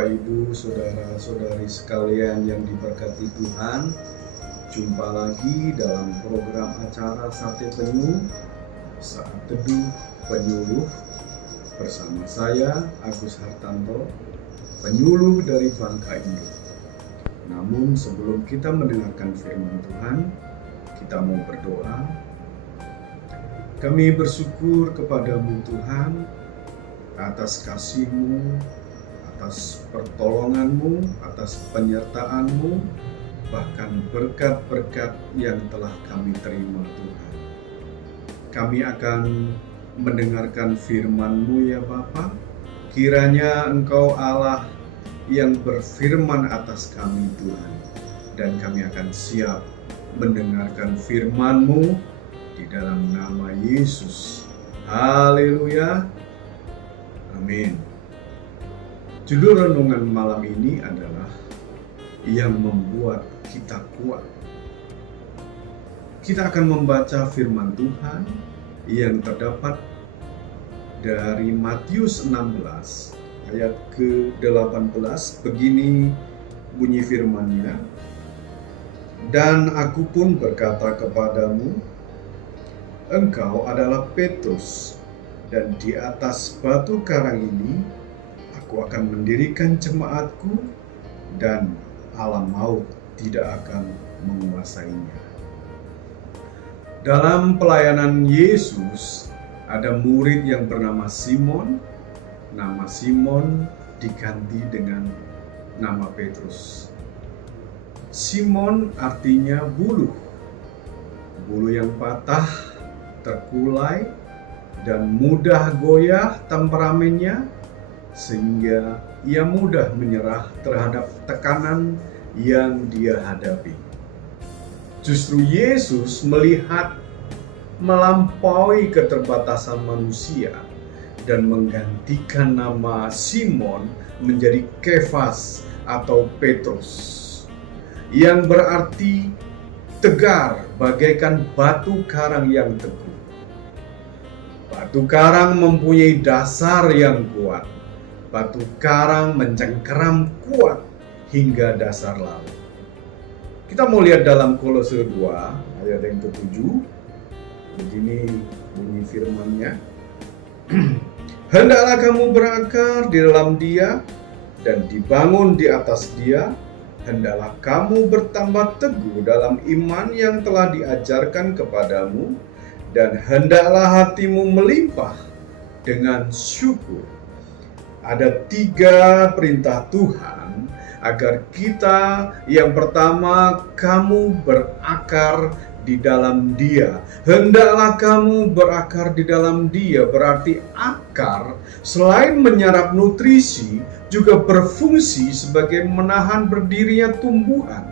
Bapak, Ibu, Saudara-saudari sekalian yang diberkati Tuhan. Jumpa lagi dalam program acara Sate Penyu, Saat Teduh Penyuluh, bersama saya Agus Hartanto, penyuluh dari Bangka Indo. Namun sebelum kita mendengarkan firman Tuhan, kita mau berdoa. Kami bersyukur kepadamu Tuhan atas kasih-Mu, atas pertolongan-Mu, atas penyertaan-Mu, bahkan berkat-berkat yang telah kami terima Tuhan. Kami akan mendengarkan firman-Mu ya Bapa. Kiranya Engkau Allah yang berfirman atas kami Tuhan, dan kami akan siap mendengarkan firman-Mu di dalam nama Yesus. Haleluya. Amin. Judul renungan malam ini adalah yang membuat kita kuat. Kita akan membaca firman Tuhan yang terdapat dari Matius 16 ayat ke-18. Begini bunyi firman-Nya. Dan aku pun berkata kepadamu, engkau adalah Petrus, dan di atas batu karang ini aku akan mendirikan jemaatku, dan alam maut tidak akan menguasainya. Dalam pelayanan Yesus, ada murid yang bernama Simon. Nama Simon diganti dengan nama Petrus. Simon artinya buluh. Buluh yang patah, terkulai, dan mudah goyah temperamennya, sehingga ia mudah menyerah terhadap tekanan yang dia hadapi. Justru Yesus melihat melampaui keterbatasan manusia dan menggantikan nama Simon menjadi Kefas atau Petrus, yang berarti tegar bagaikan batu karang yang teguh. Batu karang mempunyai dasar yang kuat. Batu karang mencengkeram kuat hingga dasar laut. Kita mau lihat dalam Kolose 2 ayat yang ke-7. Begini bunyi firman-Nya. Hendaklah kamu berakar di dalam Dia dan dibangun di atas Dia. Hendaklah kamu bertambah teguh dalam iman yang telah diajarkan kepadamu, dan hendaklah hatimu melimpah dengan syukur. Ada 3 perintah Tuhan agar kita, yang pertama, kamu berakar di dalam Dia. Hendaklah kamu berakar di dalam Dia, berarti akar selain menyerap nutrisi juga berfungsi sebagai menahan berdirinya tumbuhan.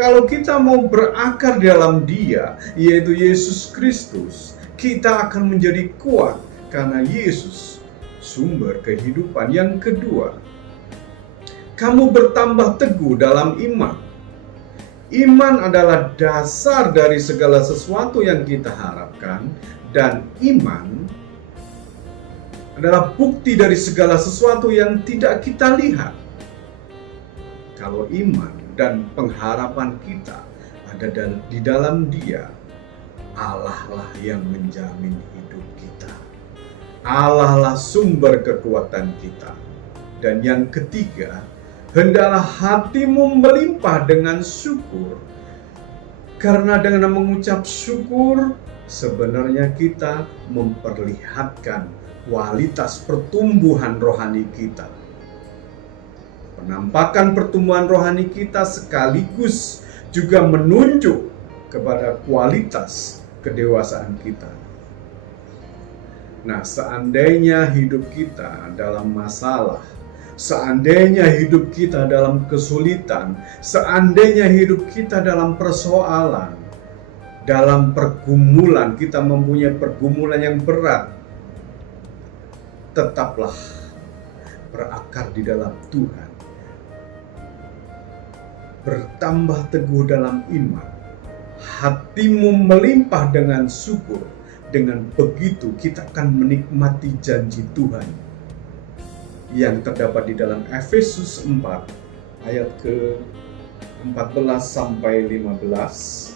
Kalau kita mau berakar di dalam Dia, yaitu Yesus Kristus, kita akan menjadi kuat karena Yesus sumber kehidupan. Yang kedua, kamu bertambah teguh dalam iman. Iman adalah dasar dari segala sesuatu yang kita harapkan, dan iman adalah bukti dari segala sesuatu yang tidak kita lihat. Kalau iman dan pengharapan kita ada di dalam Dia, Allah lah yang menjamin hidup kita. Allah lah sumber kekuatan kita. Dan yang ketiga, hendaklah hatimu melimpah dengan syukur. Karena dengan mengucap syukur, sebenarnya kita memperlihatkan kualitas pertumbuhan rohani kita. Penampakan pertumbuhan rohani kita sekaligus juga menunjuk kepada kualitas kedewasaan kita. Nah, seandainya hidup kita dalam masalah, seandainya hidup kita dalam kesulitan, seandainya hidup kita dalam persoalan, dalam pergumulan, kita mempunyai pergumulan yang berat, tetaplah berakar di dalam Tuhan. Bertambah teguh dalam iman, hatimu melimpah dengan syukur. Dengan begitu kita akan menikmati janji Tuhan. yang terdapat di dalam Efesus 4 ayat ke-14 sampai 15.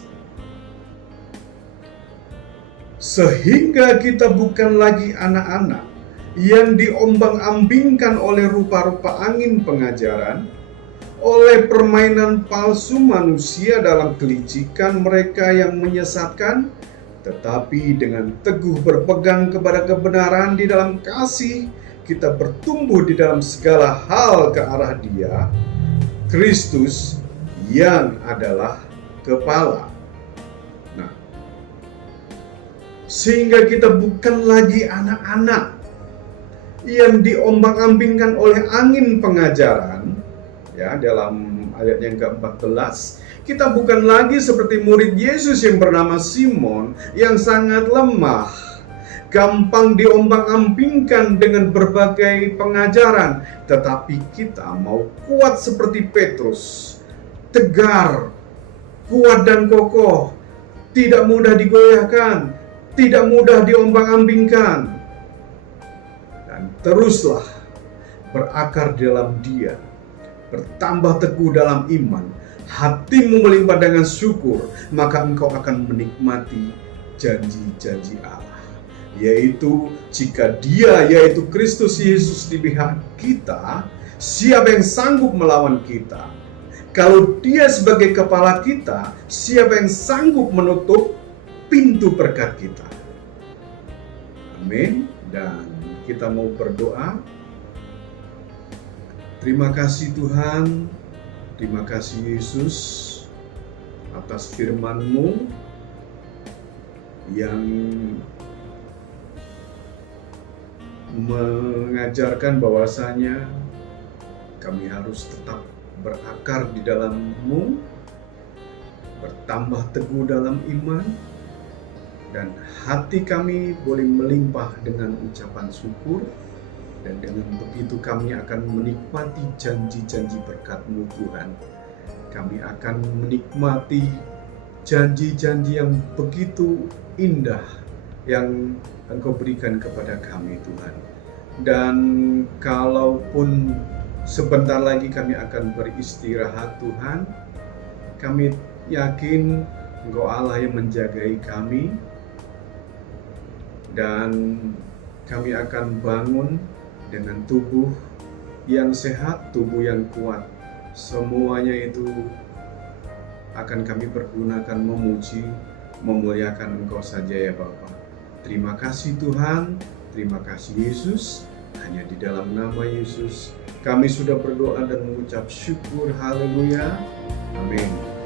Sehingga kita bukan lagi anak-anak yang diombang-ambingkan oleh rupa-rupa angin pengajaran, oleh permainan palsu manusia dalam kelicikan mereka yang menyesatkan, tetapi dengan teguh berpegang kepada kebenaran di dalam kasih, kita bertumbuh di dalam segala hal ke arah Dia, Kristus, yang adalah kepala. Nah, sehingga kita bukan lagi anak-anak yang diombang-ambingkan oleh angin pengajaran, ya, dalam ayat yang ke-14, kita bukan lagi seperti murid Yesus yang bernama Simon yang sangat lemah, gampang diombang-ambingkan dengan berbagai pengajaran, tetapi kita mau kuat seperti Petrus, tegar, kuat dan kokoh, tidak mudah digoyahkan, tidak mudah diombang-ambingkan, dan teruslah berakar dalam Dia, bertambah teguh dalam iman, hatimu melimpah dengan syukur, maka engkau akan menikmati janji-janji Allah, yaitu jika Dia, yaitu Kristus Yesus di pihak kita, siapa yang sanggup melawan kita? Kalau Dia sebagai kepala kita, siapa yang sanggup menutup pintu berkat kita? Amin. Dan kita mau berdoa. Terima kasih Tuhan, terima kasih Yesus atas firman-Mu yang mengajarkan bahwasanya kami harus tetap berakar di dalam-Mu, bertambah teguh dalam iman, dan hati kami boleh melimpah dengan ucapan syukur. Dan dengan begitu kami akan menikmati janji-janji berkat-Mu Tuhan. Kami akan menikmati janji-janji yang begitu indah yang Engkau berikan kepada kami Tuhan. Dan kalaupun sebentar lagi kami akan beristirahat Tuhan, kami yakin Engkau Allah yang menjagai kami, dan kami akan bangun dengan tubuh yang sehat, tubuh yang kuat. Semuanya itu akan kami pergunakan memuji, memuliakan Engkau saja ya Bapa. Terima kasih Tuhan, terima kasih Yesus. Hanya di dalam nama Yesus kami sudah berdoa dan mengucap syukur. Haleluya. Amin.